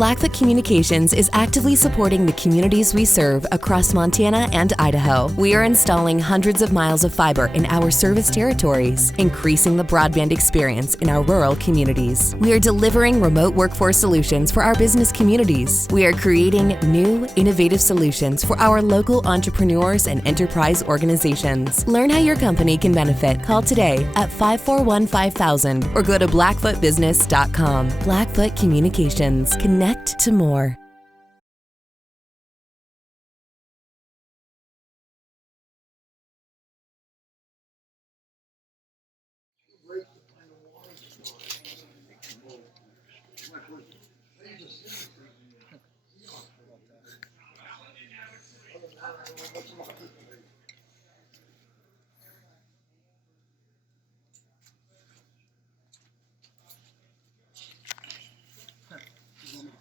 Blackfoot Communications is actively supporting the communities we serve across Montana and Idaho. We are installing hundreds of miles of fiber in our service territories, increasing the broadband experience in our rural communities. We are delivering remote workforce solutions for our business communities. We are creating new, innovative solutions for our local entrepreneurs and enterprise organizations. Learn how your company can benefit. Call today at 541-5000 or go to blackfootbusiness.com. Blackfoot Communications. Connect to more.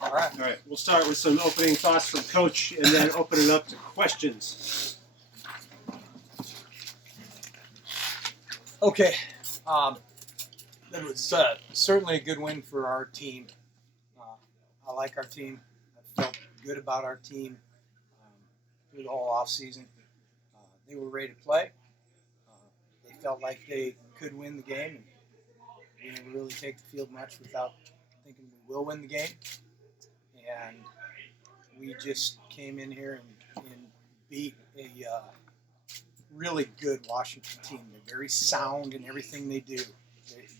All right. We'll start with some opening thoughts from Coach and then open it up to questions. Okay. That was certainly a good win for our team. I like our team. I felt good about our team through the whole offseason. They were ready to play. They felt like they could win the game, and we didn't really take the field much without thinking we will win the game. And we just came in here and beat a really good Washington team. They're very sound in everything they do. They've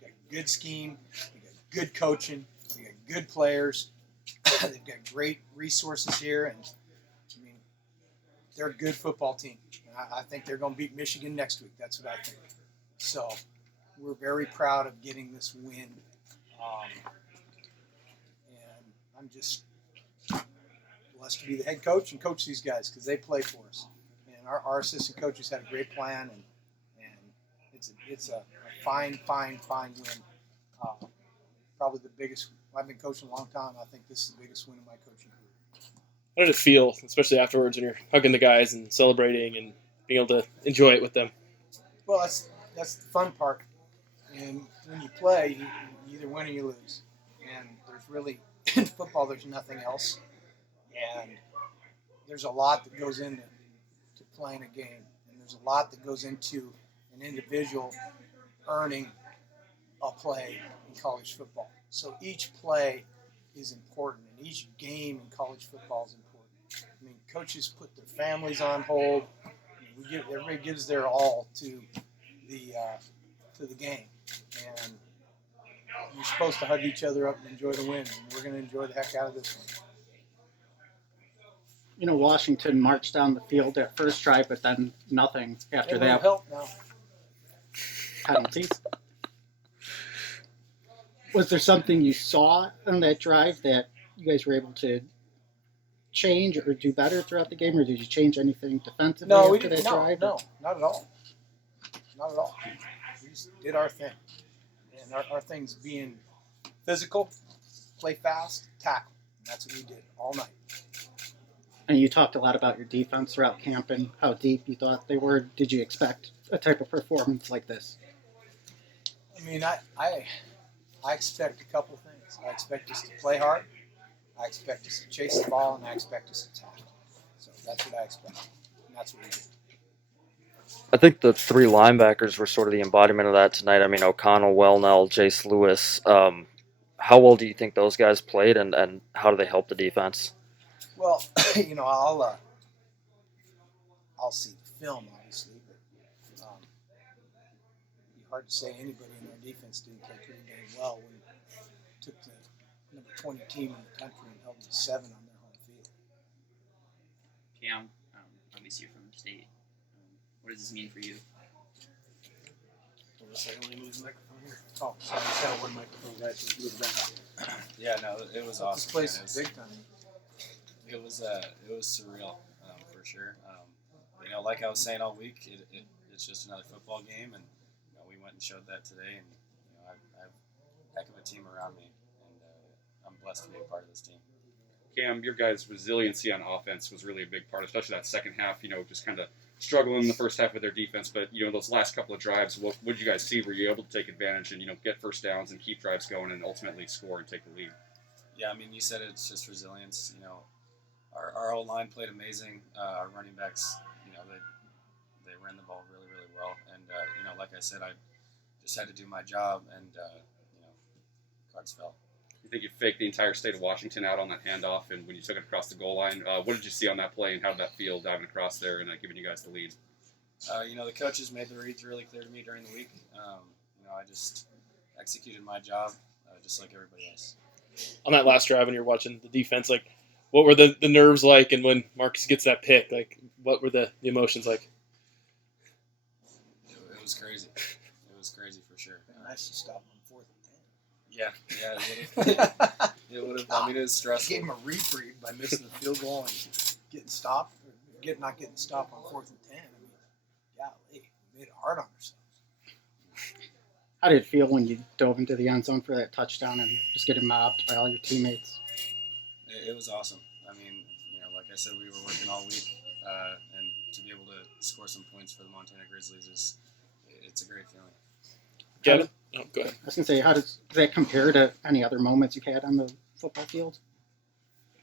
got a good scheme, they've got good coaching, they've got good players, they've got great resources here, and I mean, they're a good football team. And I think they're going to beat Michigan next week. That's what I think. So we're very proud of getting this win. I'm just blessed to be the head coach and coach these guys because they play for us. And our assistant coaches had a great plan, and it's a fine win. Probably the biggest. I've been coaching a long time. I think this is the biggest win of my coaching career. How did it feel, especially afterwards when you're hugging the guys and celebrating and being able to enjoy it with them? Well, that's the fun part. And when you play, you either win or you lose. And there's really in football, there's nothing else, and there's a lot that goes into playing a game, and there's a lot that goes into an individual earning a play in college football. So each play is important, and each game in college football is important. I mean, coaches put their families on hold. Everybody gives their all to the game, and you're supposed to hug each other up and enjoy the win, and we're going to enjoy the heck out of this one. You know, Washington marched down the field at first drive, but then nothing after that. Help now. Penalties. Was there something you saw on that drive that you guys were able to change or do better throughout the game, or did you change anything defensively after that drive? No, not at all. Not at all. We just did our thing. And our thing's being physical, play fast, tackle. And that's what we did all night. And you talked a lot about your defense throughout camp and how deep you thought they were. Did you expect a type of performance like this? I mean, I expect a couple of things. I expect us to play hard. I expect us to chase the ball, and I expect us to tackle. So that's what I expect, and that's what we did. I think the three linebackers were sort of the embodiment of that tonight. I mean, O'Connell, Wellnell, Jace Lewis. How well do you think those guys played, and how do they help the defense? Well, you know, I'll see the film, obviously, but it'd be hard to say anybody in our defense didn't play pretty dang well when we took the number 20 team in the country and held them to 7 on their home field. Cam, obviously you're from the state. What does this mean for you? Oh, sorry, I got one microphone, guys. Move back. Yeah, no, it was awesome. This place is big time. It was surreal for sure. You know, like I was saying all week, it's just another football game, and you know, we went and showed that today. And you know, I have a heck of a team around me, and I'm blessed to be a part of this team. Cam, your guys' resiliency on offense was really a big part, especially that second half. You know, just kind of struggling in the first half with their defense, but you know, those last couple of drives, what did you guys see? Were you able to take advantage and get first downs and keep drives going and ultimately score and take the lead? Yeah, I mean, you said it's just resilience. You know, our old line played amazing. Our running backs, you know, they ran the ball really, really well. And you know, like I said, I just had to do my job, and you know, cards fell. You think you faked the entire state of Washington out on that handoff, and when you took it across the goal line, what did you see on that play, and how did that feel diving across there and giving you guys the lead? You know, the coaches made the reads really clear to me during the week. You know, I just executed my job just like everybody else. On that last drive, when you're watching the defense, like, what were the nerves like, and when Marcus gets that pick, like, what were the emotions like? It was crazy. It was crazy for sure. Nice to stop on 4th Yeah, and 10. it would have. I mean, it was stressful. Gave him a reprieve by missing the field goal and getting stopped, or not getting stopped on 4th and 10. I mean, golly, we made it hard on ourselves. How did it feel when you dove into the end zone for that touchdown and just getting mobbed by all your teammates? It was awesome. I mean, you know, like I said, we were working all week, and to be able to score some points for the Montana Grizzlies it's a great feeling. Kevin? Oh, go ahead. I was going to say, how does that compare to any other moments you've had on the football field?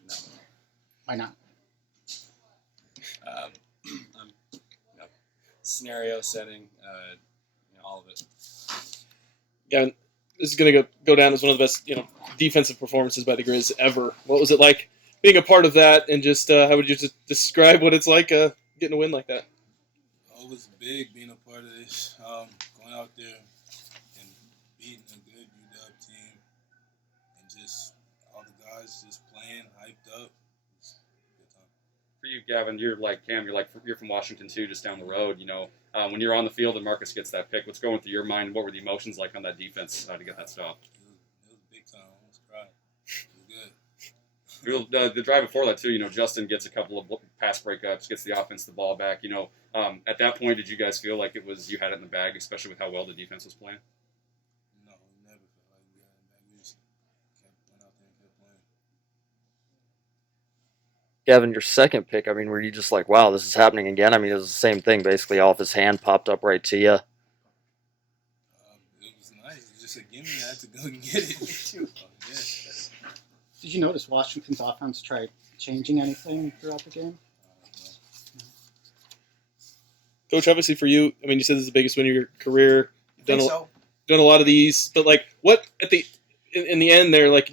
No. Why not? You know, scenario setting, you know, all of it. Yeah, this is going to go down as one of the best, defensive performances by the Grizz ever. What was it like being a part of that, and just how would you just describe what it's like getting a win like that? It was big being a part of this, going out there and beating a good UW team, and just all the guys just playing, hyped up. It was a good time. For you, Gavin, you're like Cam. You're from Washington too, just down the road. You know, when you're on the field and Marcus gets that pick, what's going through your mind? What were the emotions like on that defense to get that stop? It was big time. I almost cried. It was good. The drive before that too, you know, Justin gets a couple of pass breakups, gets the offense the ball back. You know, at that point, did you guys feel like you had it in the bag, especially with how well the defense was playing? No, we never felt like we had it in the bag. We just went out there and kept playing. Gavin, your second pick, I mean, were you just like, wow, this is happening again? I mean, it was the same thing, basically. Off his hand, popped up right to you. It was nice. It was just a gimme. I had to go and get it. Me too. Yeah. Did you notice Washington's offense tried changing anything throughout the game? Coach, obviously for you, I mean, you said this is the biggest win of your career. I think so. Done a lot of these, but like, what in the end there, like,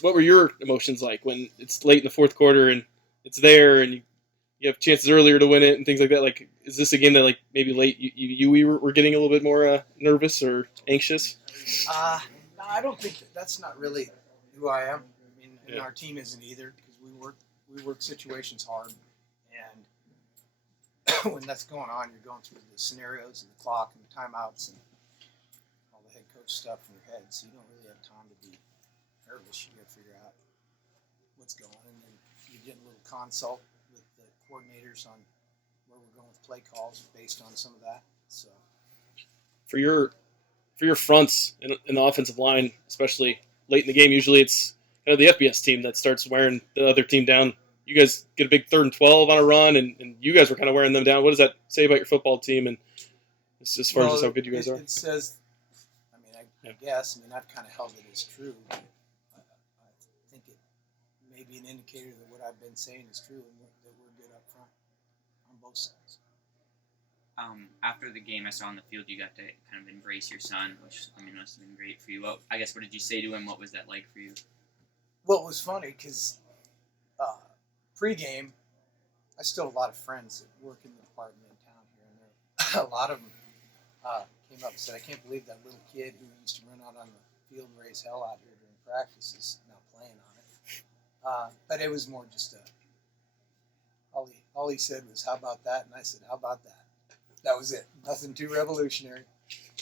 what were your emotions like when it's late in the fourth quarter and it's there and you have chances earlier to win it and things like that? Like, is this a game that, like, maybe late you were getting a little bit more nervous or anxious? No, I don't think that's not really who I am. I mean, and our team isn't either, because we work situations hard, and when that's going on, you're going through the scenarios and the clock and the timeouts and all the head coach stuff in your head, so you don't really have time to be nervous. You got to figure out what's going on, and then you get a little consult with the coordinators on where we're going with play calls based on some of that. So for your fronts in the offensive line, especially late in the game, usually it's kind of the FBS team that starts wearing the other team down. You guys get a big 3rd and 12 on a run, and you guys were kind of wearing them down. What does that say about your football team, and as far as just how good you guys are? It says, I guess, I've kind of held it as true. I think it may be an indicator that what I've been saying is true, and that we're good up front on both sides. After the game, I saw on the field you got to kind of embrace your son, which must have been great for you. What did you say to him? What was that like for you? Well, it was funny because pre-game, I still have a lot of friends that work in the department in town here, and a lot of them came up and said, "I can't believe that little kid who used to run out on the field and raise hell out here during practice is now playing on it." But it was more just all he said was, "How about that?" And I said, "How about that?" That was it. Nothing too revolutionary.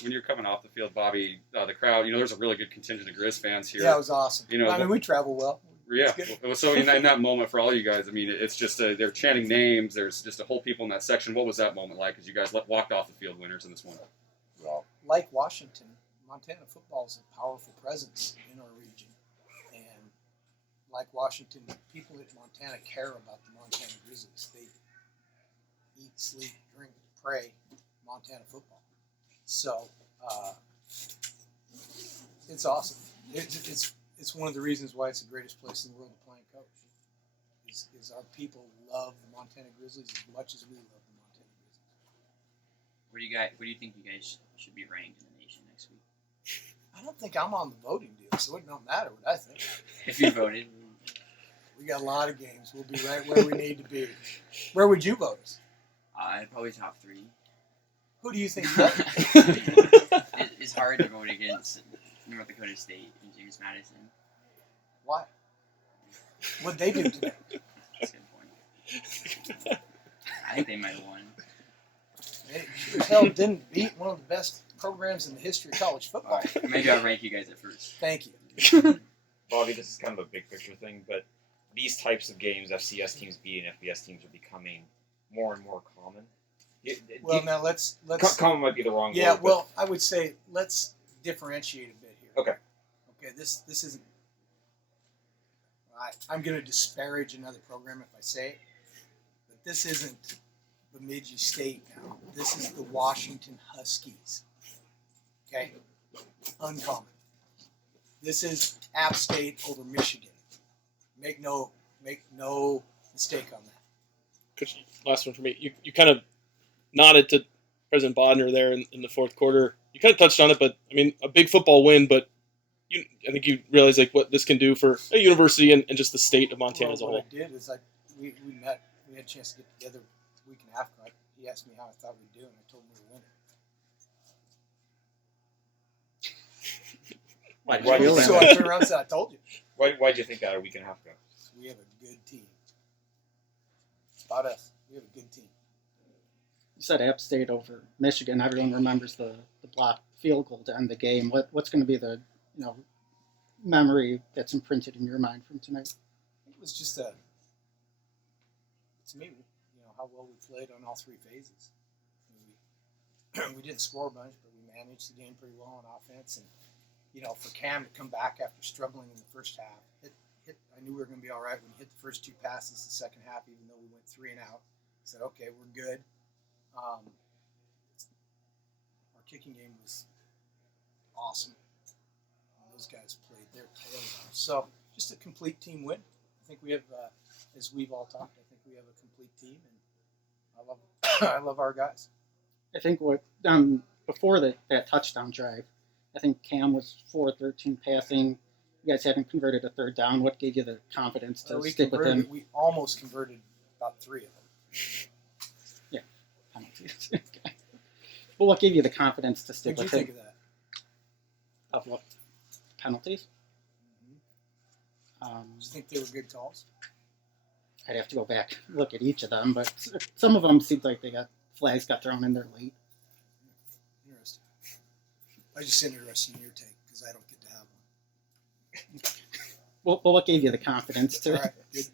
When you're coming off the field, Bobby, the crowd, there's a really good contingent of Grizz fans here. Yeah, it was awesome. We travel well. Yeah. So in that moment for all you guys, it's just they're chanting names. There's just a whole people in that section. What was that moment like as you guys walked off the field winners in this one? Well, like Washington, Montana football is a powerful presence in our region. And like Washington, people in Montana care about the Montana Grizzlies. They eat, sleep, drink, pray Montana football. So it's awesome. it's one of the reasons why it's the greatest place in the world to play and coach. Is our people love the Montana Grizzlies as much as we love the Montana Grizzlies. What do you think you guys should be ranked in the nation next week? I don't think I'm on the voting deal, so it don't matter what I think. If you voted, we got a lot of games. We'll be right where we need to be. Where would you vote us? probably top 3. Who do you think? It's hard to vote against North Dakota State and James Madison. Why? What'd they do today? That's a good point. I think they might have won. They hell didn't beat one of the best programs in the history of college football. All right, maybe I'll rank you guys at first. Thank you. Bobby, this is kind of a big picture thing, but these types of games, FCS teams beating FBS teams, are becoming more and more common. Now let's common might be the wrong word. Yeah, well, I would say let's differentiate a bit here. Okay. Okay, this isn't. I'm going to disparage another program if I say it, but this isn't Bemidji State now. This is the Washington Huskies. Okay, uncommon. This is App State over Michigan. Make no mistake on that. Coach, last one for me. You kind of nodded to President Bodner there in the fourth quarter. You kind of touched on it, but I mean, a big football win, but I think you realize like what this can do for a university and just the state of Montana as a whole. What I did is we met. We had a chance to get together a week and a half ago. He asked me how I thought we'd do, and I told him we were winning. Why do you So think I that? turned around and said, I told you. Why do you think that a week and a half ago? We have a good team. It's about us. We have a good team. You said App State over Michigan. Everyone remembers the blocked field goal to end the game. What's going to be the memory that's imprinted in your mind from tonight? It was just to me, how well we played on all 3 phases. We didn't score a bunch, but we managed the game pretty well on offense. And for Cam to come back after struggling in the first half, I knew we were going to be all right when he hit the first 2 passes the second half, even though we went 3 and out. I said, okay, we're good. Our kicking game was awesome. Those guys played their tails off. So just a complete team win. I think we have, as we've all talked, I think we have a complete team, and I love our guys. I think before that touchdown drive, I think Cam was 4-13 passing. You guys hadn't converted a third down. What gave you the confidence to stick with him? We almost converted about 3 of them. Yeah, penalties. But what gave you the confidence to stick with him? What did you think of that? Of what? Penalties? Do you think they were good calls? I'd have to go back and look at each of them, but some of them seemed like flags got thrown in there late. Interesting. I'm just interested in your take because I don't get to have one. Well, what gave you the confidence to? All right, good.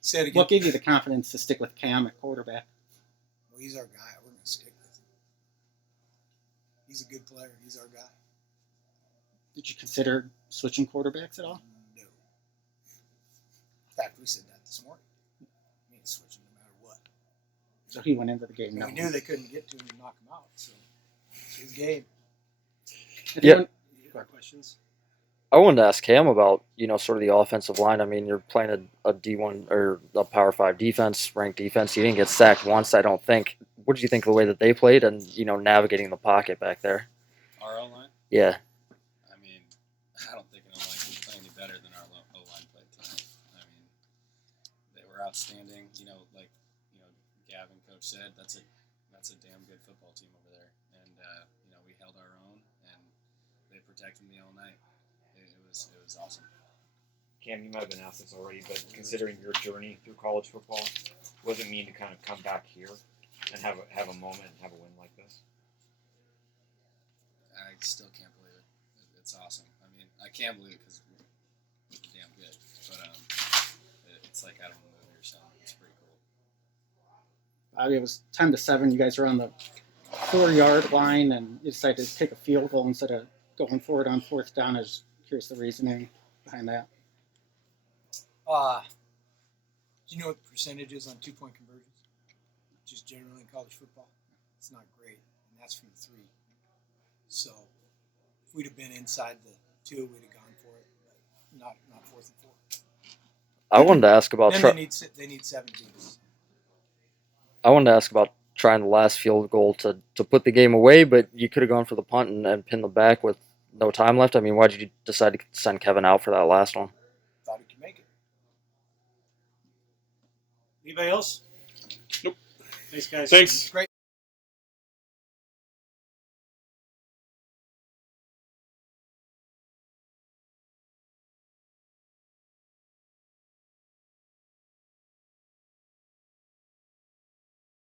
Say it again. What gave you the confidence to stick with Cam at quarterback? Well, he's our guy. We're going to stick with him. He's a good player. He's our guy. Did you consider switching quarterbacks at all? No. In fact, we said that this morning. We ain't switching no matter what. So he went into the game. We knew they couldn't get to him and knock him out. So it's his game. Yeah. Questions? I wanted to ask Cam about, sort of the offensive line. I mean, you're playing a D1 or a Power 5 defense, ranked defense. You didn't get sacked once, I don't think. What did you think of the way that they played and, navigating the pocket back there? Our O-line? Yeah. I mean, I don't think an O-line can play any better than our O-line played tonight. I mean, they were outstanding. Gavin, Coach said, that's a damn good football team over there. And, we held our own, and they protected me all night. It was awesome. Cam, you might have been asked this already, but considering your journey through college football, what does it mean to kind of come back here and have a moment and have a win like this? I still can't believe it. It's awesome. I mean, I can't believe it because we're damn good. But it's like out of a movie or something. It's pretty cool. It was 10-7. You guys were on the 4-yard line, and you decided to take a field goal instead of going forward on 4th down. I was curious the reasoning behind that. Do you know what the percentage is on 2-point conversions? Just generally in college football? It's not great, and that's from 3. So if we'd have been inside the 2, we'd have gone for it. But not 4th and 4. I wanted to ask about. Then they need 17. I wanted to ask about trying the last field goal to put the game away, but you could have gone for the punt and pinned them back with no time left. I mean, why did you decide to send Kevin out for that last one? Thought he could make it. Anybody else? Nope. Thanks, guys. Thanks. Great.